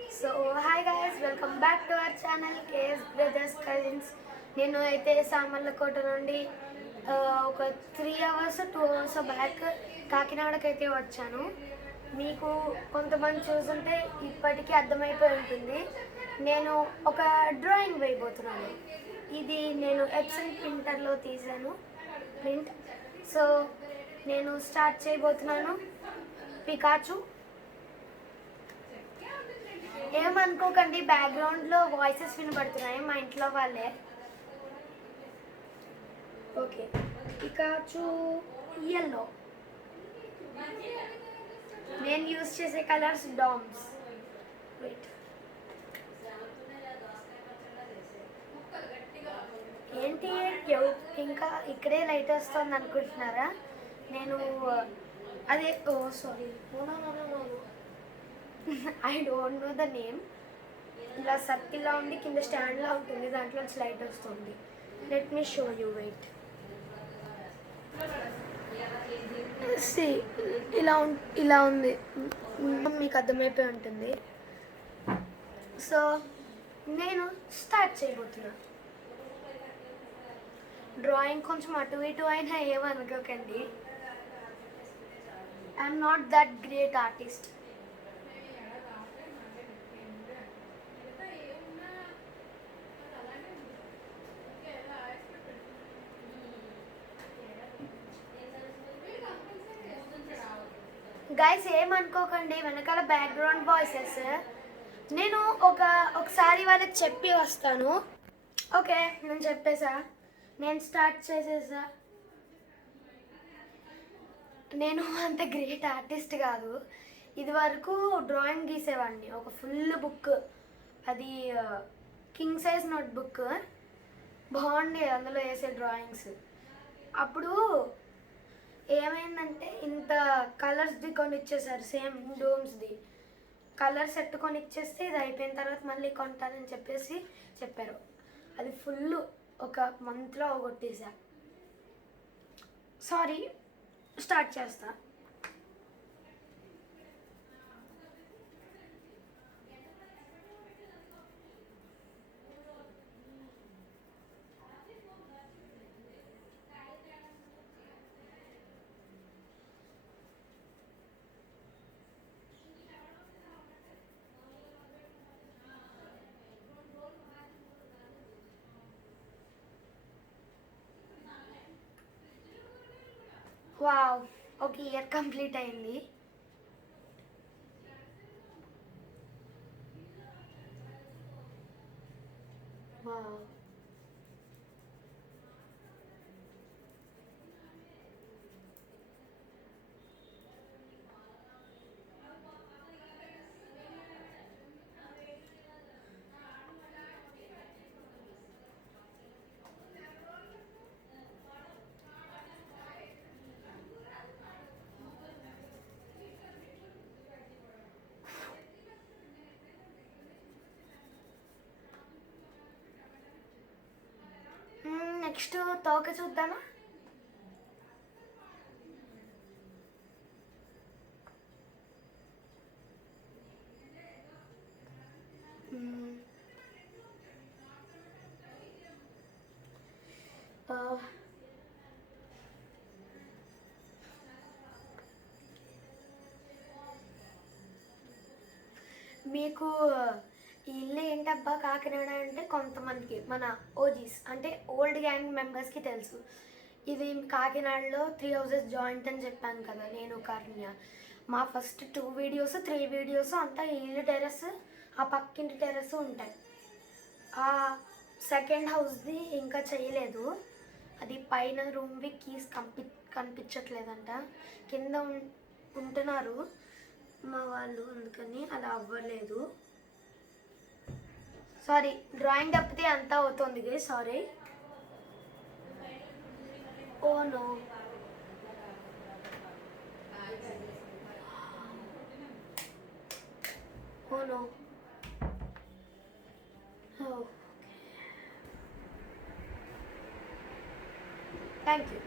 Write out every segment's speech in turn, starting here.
So hi guys, welcome back to our channel KS brothers cousins. నేను అయితే సామర్లకోట నుండి ఒక 3 అవర్స్ 2 అవర్స్ బ్యాక్ కాకినాడకి అయితే వచ్చాను. మీకు కొంతమంది చూస్తుంటే ఇప్పటికీ అర్థమైపోయి ఉంటుంది. నేను ఒక డ్రాయింగ్ వేయబోతున్నాను. ఇది నేను ఎప్సన్ ప్రింటర్లో తీసాను ప్రింట్. సో నేను స్టార్ట్ చేయబోతున్నాను. పికాచు. ఏమనుకోకండి, బ్యాక్గ్రౌండ్లో వాయిసెస్ వినబడుతున్నాయి, మా ఇంట్లో వాళ్ళే. Okay, Pikachu yellow. నేను యూజ్ చేసే కలర్స్ డామ్స్. వెయిట్, ఏంటి ఇంకా ఇక్కడే లైట్ వస్తుంది అనుకుంటున్నారా? నేను అదే sorry, I don't know the name. ఇలా సర్కిల్లా ఉంది, కింద స్టాండ్లా ఉంటుంది, దాంట్లో లైట్ వస్తుంది. Let me show you. Wait, ఇలా ఉంది, మీకు అర్థమైపోయి ఉంటుంది. సో నేను స్టార్ట్ చేయబోతున్నా. డ్రాయింగ్ కొంచెం అటు ఇటు అయినా ఏమనుకోకండి. I'm not that great artist. Guys ఏమనుకోకండి, వెనకాల బ్యాక్గ్రౌండ్ వాయిసెస్. నేను ఒకసారి వాళ్ళకి చెప్పి వస్తాను. ఓకే, నేను చెప్పేసా, నేను స్టార్ట్ చేసేసా. నేను అంత గ్రేట్ ఆర్టిస్ట్ కాదు. ఇది వరకు డ్రాయింగ్ గీసేవాడిని, ఒక ఫుల్ బుక్. అది కింగ్ సైజ్ నోట్ బుక్. బాగుండే అందులో వేసే డ్రాయింగ్స్. అప్పుడు ఏమైందంటే, ఇంత కలర్స్ది కొని ఇచ్చేసారు, సేమ్ డోమ్స్ది కలర్ సెట్ కొని ఇచ్చేస్తే ఇది అయిపోయిన తర్వాత మళ్ళీ కొంటానని చెప్పేసి చెప్పారు. అది ఫుల్ ఒక మంత్లో కొట్టేసా. సారీ, స్టార్ట్ చేస్తా. వావ్, ఒక ఇయర్ కంప్లీట్ అయింది. వావ్, నెక్స్ట్ తోక చూద్దామా? మీకు ఈ ఇల్లు ఏంటబ్బా కాకినాడ అంటే కొంతమందికి, మన ఓజీస్ అంటే ఓల్డ్ గ్యాంగ్ మెంబర్స్కి తెలుసు. ఇది కాకినాడలో 3 houses జాయింట్ అని చెప్పాను కదా నేను, కారుణ్య. మా ఫస్ట్ 2 వీడియోస్ 3 వీడియోస్ అంతా ఇల్లు టెర్రస్, ఆ పక్కింటి టెర్రస్ ఉంటాయి. ఆ సెకండ్ హౌస్ది ఇంకా చేయలేదు. అది పైన రూమ్వి కీస్ కనిపించట్లేదంట. కింద ఉంటున్నారు మా వాళ్ళు, అందుకని అలా అవ్వలేదు. సారీ, డ్రాయింగ్ తప్పితే అంతా అవుతుంది. Sorry. Oh no, oh no. Thank you.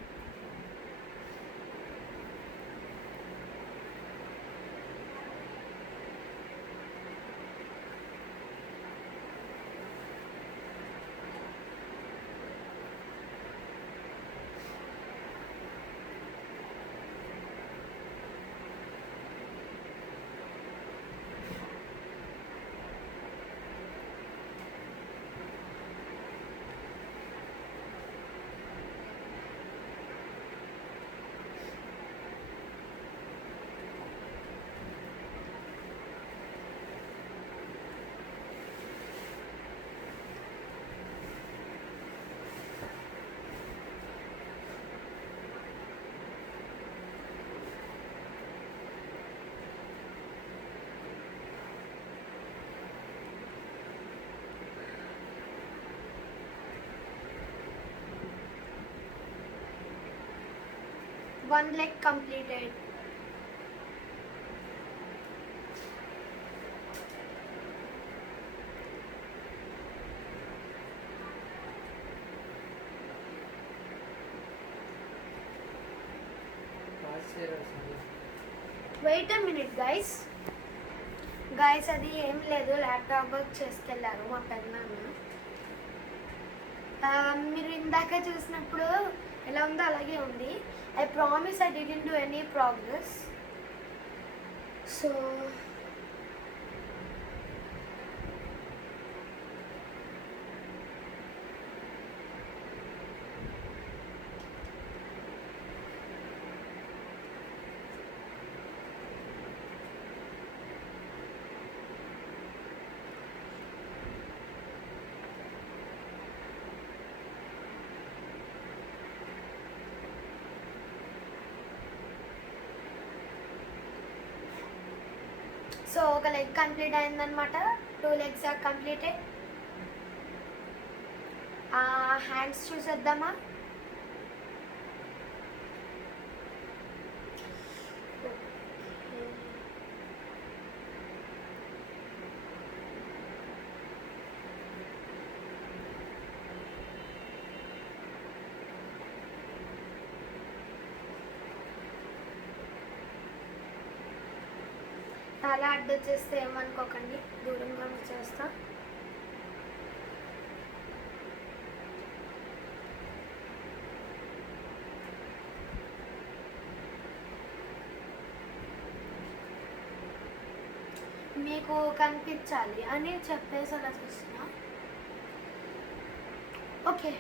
One leg completed. Wait a minute, guys. అది ఏం లేదు, ల్యాప్టాప్ వర్క్ చేసుకెళ్ళారు మా పెద్దనాన్న. మీరు ఇందాక చూసినప్పుడు ఎలా ఉందో అలాగే ఉంది. I promise I didn't do any progress. So ఒక లెగ్ కంప్లీట్ అయిందనమాట. 2 legs ఆర్ కంప్లీటెడ్. హ్యాండ్స్ చూసేద్దామా? తల అడ్డు చేస్తే ఏమనుకోకండి, దూరంగా చేస్తా. మీకు కనిపించాలి అని చెప్పేసి అలా చూస్తున్నా. Okay,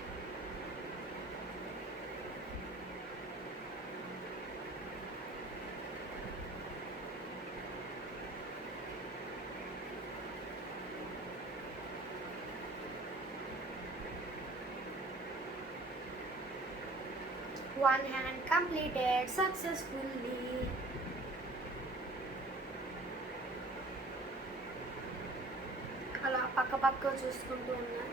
one hand completed successfully. అలా పక్క చూసుకుంటూ ఉన్నా.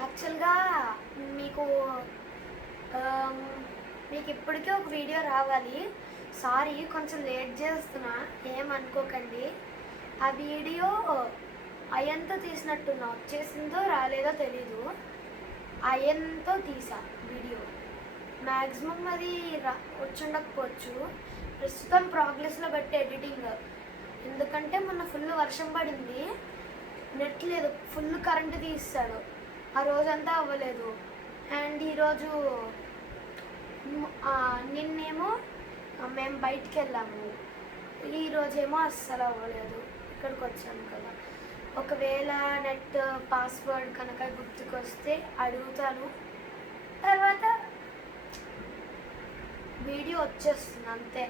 యాక్చువల్గా మీకు ఇప్పటికే ఒక వీడియో రావాలి. సారీ, కొంచెం లేట్ చేస్తున్నా, ఏమనుకోకండి. ఆ వీడియో అయ్యంతో తీసినట్టున్నా, వచ్చేసిందో రాలేదో తెలీదు. అయ్యంతో తీసా వీడియో. మ్యాక్సిమం అది వచ్చుండకపోవచ్చు. ప్రస్తుతం ప్రోగ్రెస్లో పెట్టి ఎడిటింగ్. ఎందుకంటే మొన్న ఫుల్ వర్షం పడింది, నెట్ లేదు, ఫుల్ కరెంటు తీస్తాడు. ఆ రోజంతా అవ్వలేదు. అండ్ ఈరోజు నిన్నేమో మేము బయటికి వెళ్ళాము, ఈరోజేమో అస్సలు అవ్వలేదు. ఇక్కడికి వచ్చాను కదా. ఒకవేళ నెట్ పాస్వర్డ్ కనుక గుర్తుకొస్తే అడుగుతాను, తర్వాత వీడియో వచ్చేస్తుంది అంతే.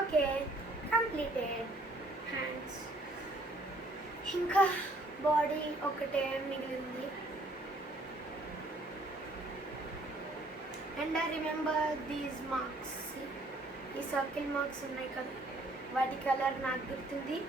Okay, completed. హ్యాండ్స్ ఇంకా బాడీ ఒకటే మిగిలింది. And I remember these marks. ఈ సర్కిల్ మార్క్స్ ఉన్నాయి కదా, వాటి కలర్ నాకు గుర్తుంది.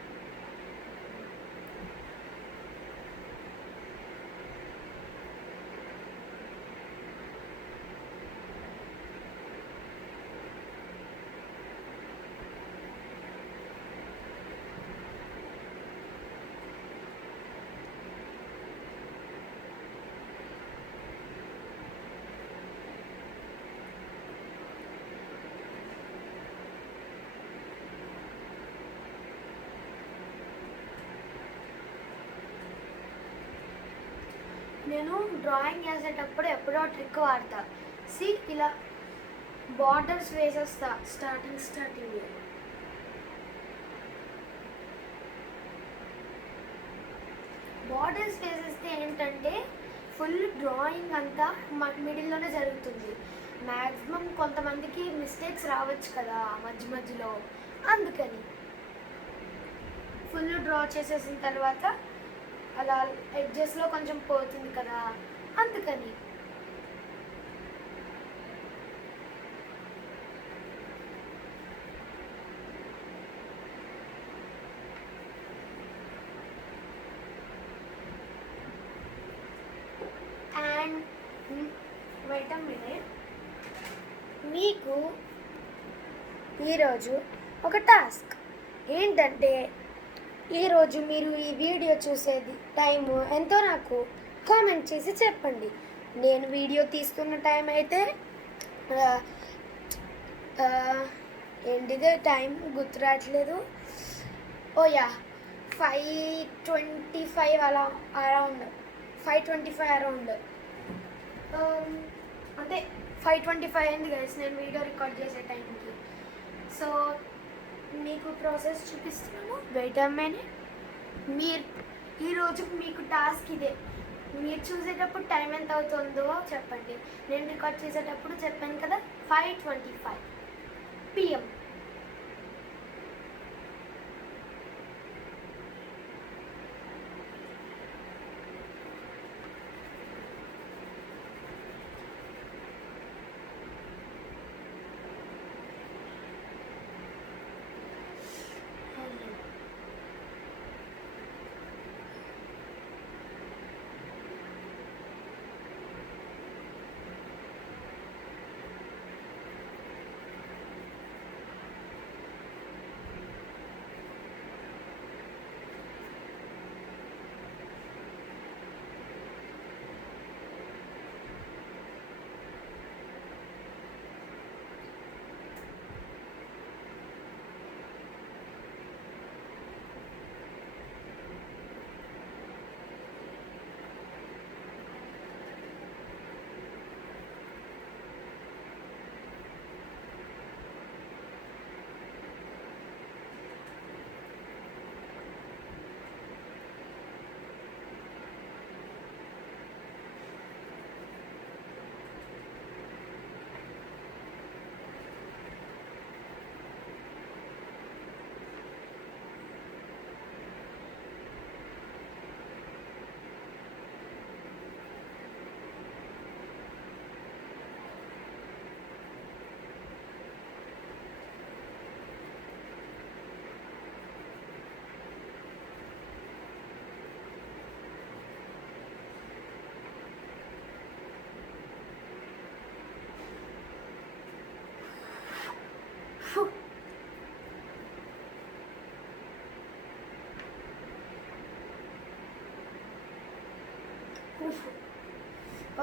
నేను డ్రాయింగ్ వేసేటప్పుడు ఎప్పుడో ట్రిక్ వాడతా. ఇలా బార్డర్స్ వేసేస్తా స్టార్టింగ్. బార్డర్స్ వేసేస్తే ఏంటంటే ఫుల్ డ్రాయింగ్ అంతా మిడిల్లోనే జరుగుతుంది. మ్యాక్సిమం కొంతమందికి మిస్టేక్స్ రావచ్చు కదా మధ్యలో, అందుకని ఫుల్ డ్రా చేసేసిన తర్వాత అలా ఎడ్జెస్లో కొంచెం పోతుంది కదా, అందుకని. అండ్ వెయిట్ ఎ మినిట్, మీకు ఈరోజు ఒక టాస్క్ ఏంటంటే, ఈరోజు మీరు ఈ వీడియో చూసేది టైము ఎంతో నాకు కామెంట్ చేసి చెప్పండి. నేను వీడియో తీస్తున్న టైం అయితే ఏంటిదే టైం గుర్తురావట్లేదు. ఓయా 5:25 అలా అరౌండ్ 5:25 అరౌండ్ అంటే 5:25 అయింది గైస్ నేను వీడియో రికార్డ్ చేసే టైంకి. సో మీకు ప్రాసెస్ చూపిస్తున్నాను. Wait a minute. మీరు ఈరోజు మీకు టాస్క్ ఇదే. మీరు చూసేటప్పుడు టైం ఎంత అవుతుందో చెప్పండి. నేను రికార్డ్ చేసేటప్పుడు చెప్పాను కదా 5:25 PM.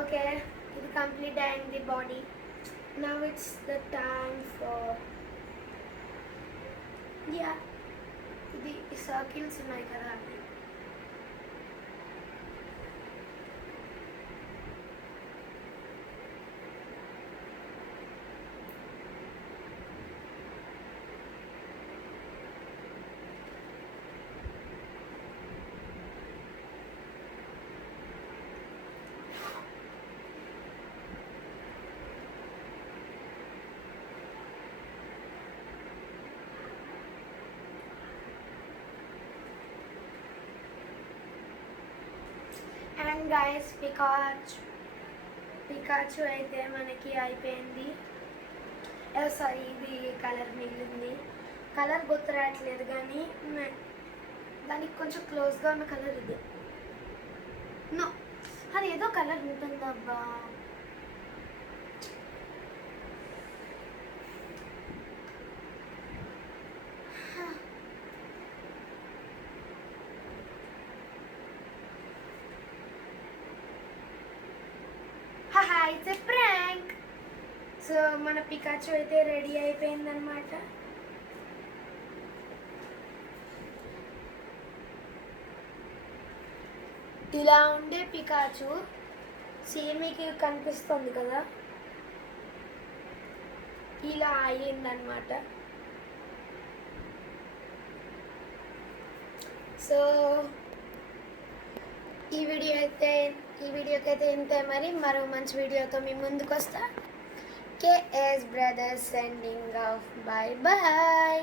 ఓకే, ఇది కంప్లీట్ అయింది body. Now it's the time for ఇది సర్కిల్స్ ఉన్నాయి కదా అవి. అండ్ గైస్ పికాచు అయితే మనకి అయిపోయింది. సారీ, ఇది కలర్ మిగిలింది. కలర్ గుర్తు రావట్లేదు కానీ దానికి కొంచెం క్లోజ్గా ఉన్న కలర్ ఇది. నో, అది ఏదో కలర్ ఉంటుందబ్బా. It's a prank. సో మన పికాచు అయితే రెడీ అయిపోయిందనమాట. ఇలా ఉండే పికాచు సీన్ మీకు కనిపిస్తుంది కదా, ఇలా అయ్యిందనమాట. సో ఈ వీడియోకి అయితే ఇంతే. మరో మంచి వీడియోతో మీ ముందుకు వస్తా. KS Brothers sending off. Bye bye.